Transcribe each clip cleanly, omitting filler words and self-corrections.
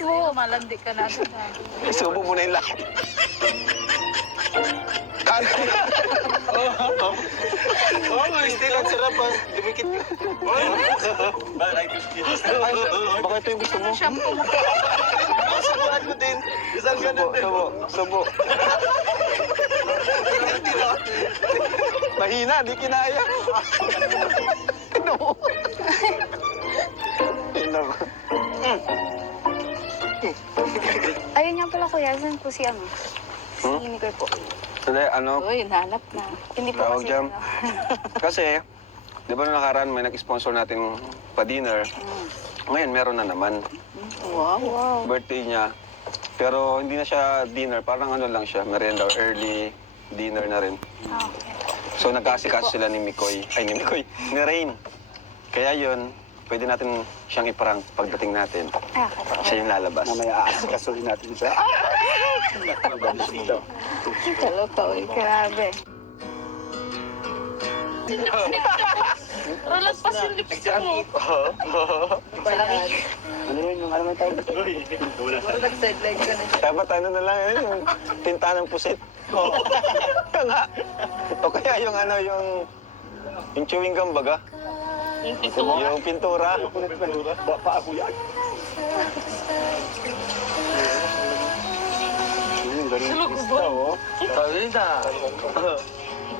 po. Malandi ka na. Isubo mo na yung lahat. Christine, ang sarap ha. Dumikit ka. Baka ito yung gusto mo. Shampoo mo. Subuhan mo din. Isang ganun din. Subo. Mahina, di kinaya. No. Ayun nga pala kuya, saan po si ano? Si Nicole po. Hindi, ano, Uy, nahanap na. Hindi po tawag kasi. dyan. Kasi, di ba nung nakaraan may nag-sponsor natin pa-dinner. Ngayon, meron na naman. Wow. Birthday niya. Pero hindi na siya dinner, parang ano lang siya, merienda or early dinner na rin. Okay. So nagkasikaso sila ni Mikoy, ni Rain. Kaya yun, pwede natin siyang iprank pagdating natin. Siya yung lalabas. Mamaya aasikasuhin natin siya. Mabalis dito. Kaloka, uy, grabe. Rolas pa yung lipstick mo. Ano yun? Yung ano may tawag? Nag-sideline ka na. Dapat ano na lang, yung tinta ng pusit. Nga. O kaya yung ano, yung chewing gum baga. Yung pintura. Yung pintura. Bapa ako yan. Sulog ba? Sabi na.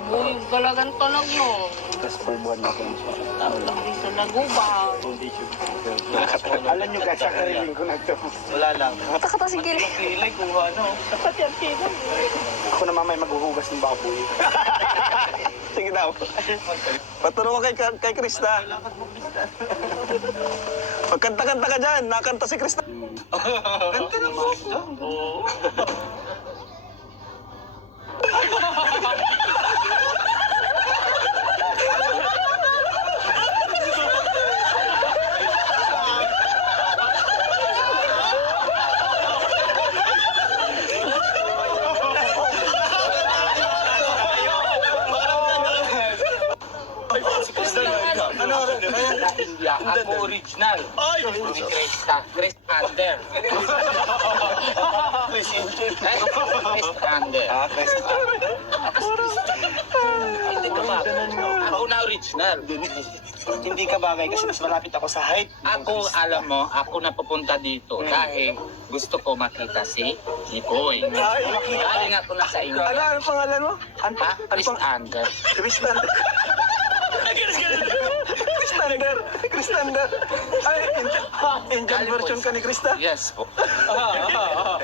Uy, galagan talag mo. Tapos per buwan na kung Tao lang sa nagubang. alam nyo guys, sa kariling ko na ito. Wala lang. Takata si Gil. Pilay kung ano. Ako na mamay maghuhugas ng baboy. Sige daw. Paturo ka kay Krista. Pagkanta-kanta ka dyan, nakanta si Krista. Kanta na mo. Oo. India, ako original. Si Krista, Chris Ander. Chris Ander. Hindi ba? Ako na original. Hindi ka bagay kasi mas malapit ako sa height. Ako, alam mo, ako na pupunta dito dahil gusto ko makita si Nicoy. Galing ako na sa inyo. Ano pangalan mo? Ha? Chris Ander. Kristander. Kristander. Ay, Indian version ka ni Krista? Yes po.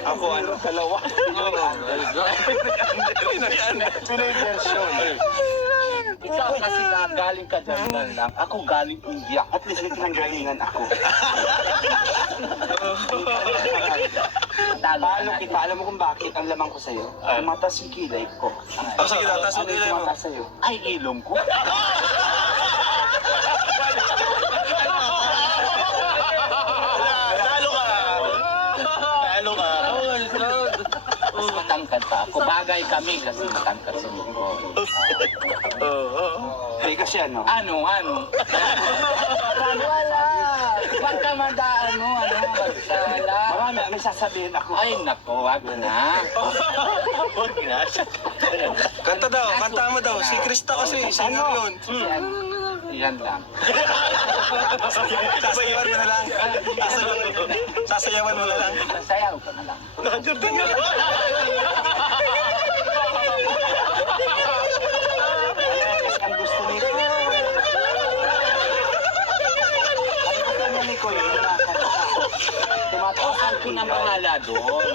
Ako ano, dalawa. Pinoy version. Ikaw kasi galing ka dyan lang. Ako galing India. At least may pinanggalingan ako. Palo kita, alam mo kung bakit ang lamang ko sa'yo? Tumatas yung kilay ko. Sige, tatas mo Ano yung kilay mo. tumatas sa'yo? Ay, ilong ko. Talo ka. Mas matangkad pa ako. Bagay kami kasi matangkad si Nicoy. Eh, kasi ano? Ano? Wala. Huwag ka magsala. Marami, may sasabihin ako. Ay, nako, wag na. Kanta daw, kanta mo daw. Si Krista kasi, singer yun. Yan lang. Sasayawan mo na lang. Sasayawan mo na lang. Sayaw ka na lang. Ang gusto nito. Ang gusto niya ni Koy, Tumatakot ko na bahala doon.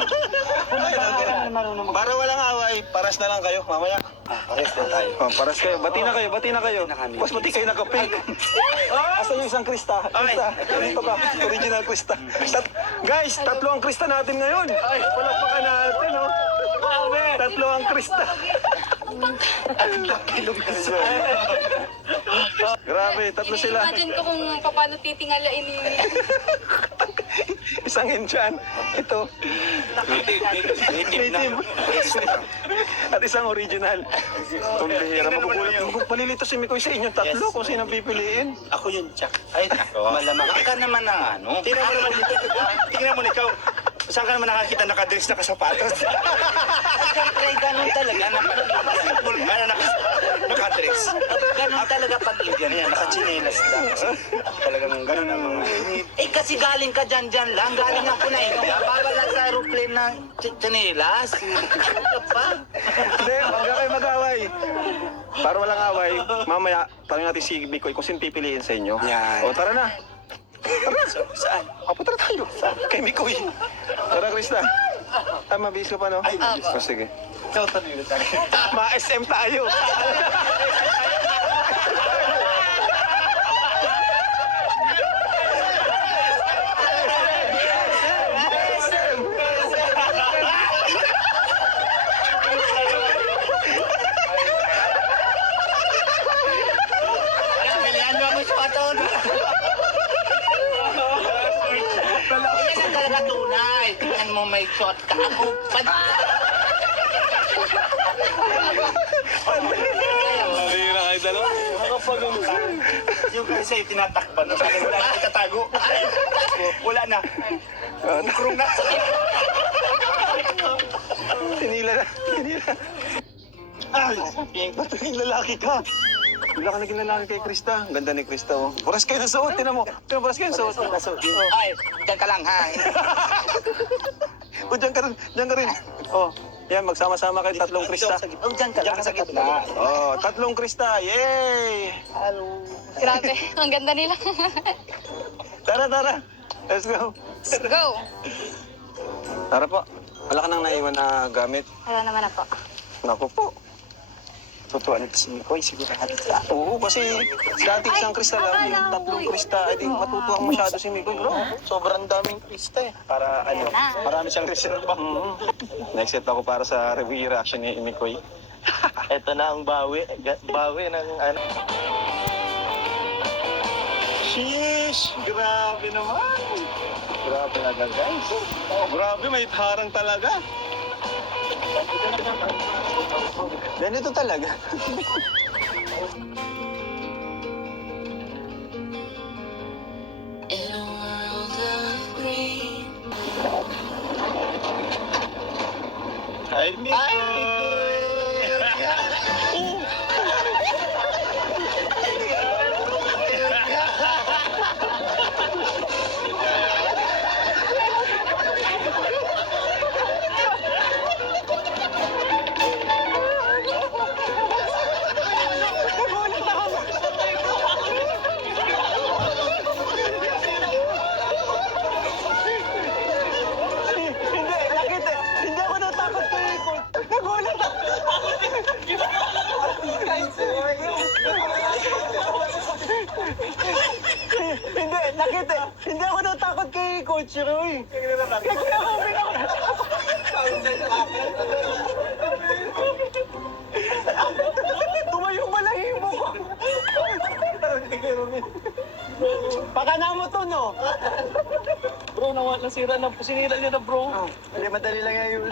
Para walang away, paras na lang kayo mamaya. Pares na tayo. Oh, paras kayo. Bati na kayo. Mas bati kayo naka-pink. Asan yung isang Krista? Krista, dito ka. Original Krista. Guys, tatlo ang Krista natin ngayon. Palakpakan natin, oh. Tatlo ang Krista. Grabe, tatlo sila. Imagine ko kung paano titingalain ni... Isang Indian. Ito. Native. At isang original. Itong bihira. Magugulat. Malilito si Mikoy sa inyong tatlo kung sino pipiliin. Ako yun, Chuck. Ay, nako. Malamang. Baka naman ang ano. Tingnan mo na ikaw. Saan ka naman nakakita nakadress na kasapatos? Siyempre, ganun talaga na pag-Indian. Nakadress. Ganun talaga pag-Indian. Ayan, nakachinelas lang. Talagang ganun ang mga... Eh, kasi galing ka dyan lang. Galing ako na India. Babala sa aeroplane ng tsinelas. Ano ka pa? Hindi, huwag na kayo mag-away. Para walang away, mamaya, tanong natin si Mikoy kung sino pipiliin sa inyo. Yan. O, tara na. Tara. Saan? Tara tayo. Kay Mikoy. Tara, Krista. Mabis ka pa, no? Ay, mabis ka. Sige. Ma-SM tayo. Bilihan mo ako sa paton. Yan ang talaga tunay. Tingnan mo may shot ka. Ako, Halina kayo dalawa. Yung kasi sa'yo tinatakpan. Sa akin wala na itatago. Wala na. Mukrong na. Tinila na. Tinila. Ay, ba't naging lalaki ka? Wala ka naging lalaki kay Krista. Ang ganda ni Krista, oh. Paras kayo ng suot, tinan mo. Tinan mo, paras kayo ng suot. Ay, dyan ka lang ha. O, dyan ka rin, dyan ka rin. Oh, yan, magsama-sama kayo, tatlong Krista. Oh, dyan ka lang sa gitna. Oh, tatlong Krista, yay! Grabe, ang ganda nila. Tara, tara. Let's go. Let's go. Tara po. Wala ka nang naiwan na gamit. Wala naman na po. Naku po. Tutuan ito si Mikoy, sigurado ka. Oo, kasi dati isang Krista lang, yung tatlong Krista, I think matutuwang masyado si Mikoy, bro. Sobrang daming Krista eh. Para ano, marami siyang reserve ba? Next set ako para sa review reaction ni Mikoy. Ito na ang bawi. Bawi ng ano. Sheesh! Grabe naman! Grabe talaga guys. Grabe, may harang talaga. Ganito talaga. In a world of green. Ay, Mikoy! Hindi ako natakot kay Ikot. Nagulat ako. Hindi, nakita. Hindi ako natakot kay Coach Roy. Kaya Kuya Robin ako. Tumayo pala himo ko. Pakana mo to, no? Bro, nasira na. Sinira niya na, bro. Hindi, madali lang yan yun.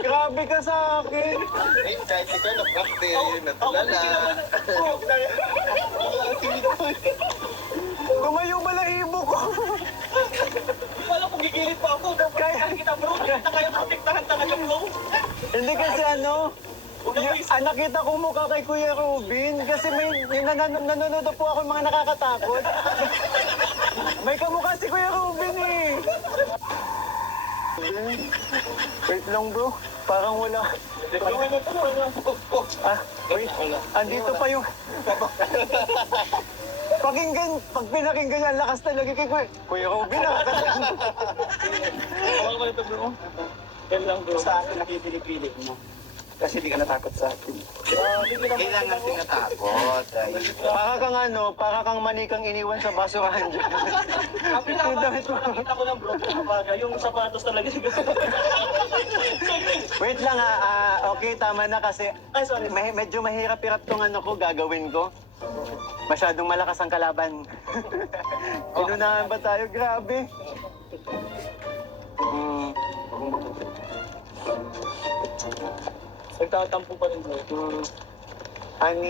Grabe ka sa akin. Eh, kahit ikaw na-bacteria na tulala. Tumayo balahibo ko. Wala kong gigilit pa ako. Kaya kita bro, kaya protektahan talaga bro. Hindi kasi ano, nakita ko mukha kay Kuya Robin kasi may nanonood po ako ng mga nakakatakot. May kamukha si Kuya Robin eh. Wait lang bro, parang wala. Wait, andito pa yung... Pag pinakinggan niya, lakas talaga kay Kuya Robin. Hawakan ko ito bro. Yan lang bro. Sa akin nakipili-pili mo. Kasi hindi ka natakot sa akin. Kailangan tinatakot. Para kang manikang iniwan sa basurahan dyan. Yung damit mo. Nakita ko lang bro, yung sapatos talaga. Wait lang okay, tama na kasi medyo mahirap-hirap tong ano ko gagawin ko. Masyadong malakas ang kalaban. Inunahan ba tayo? Grabe. Nagtatampo pa rin. Ani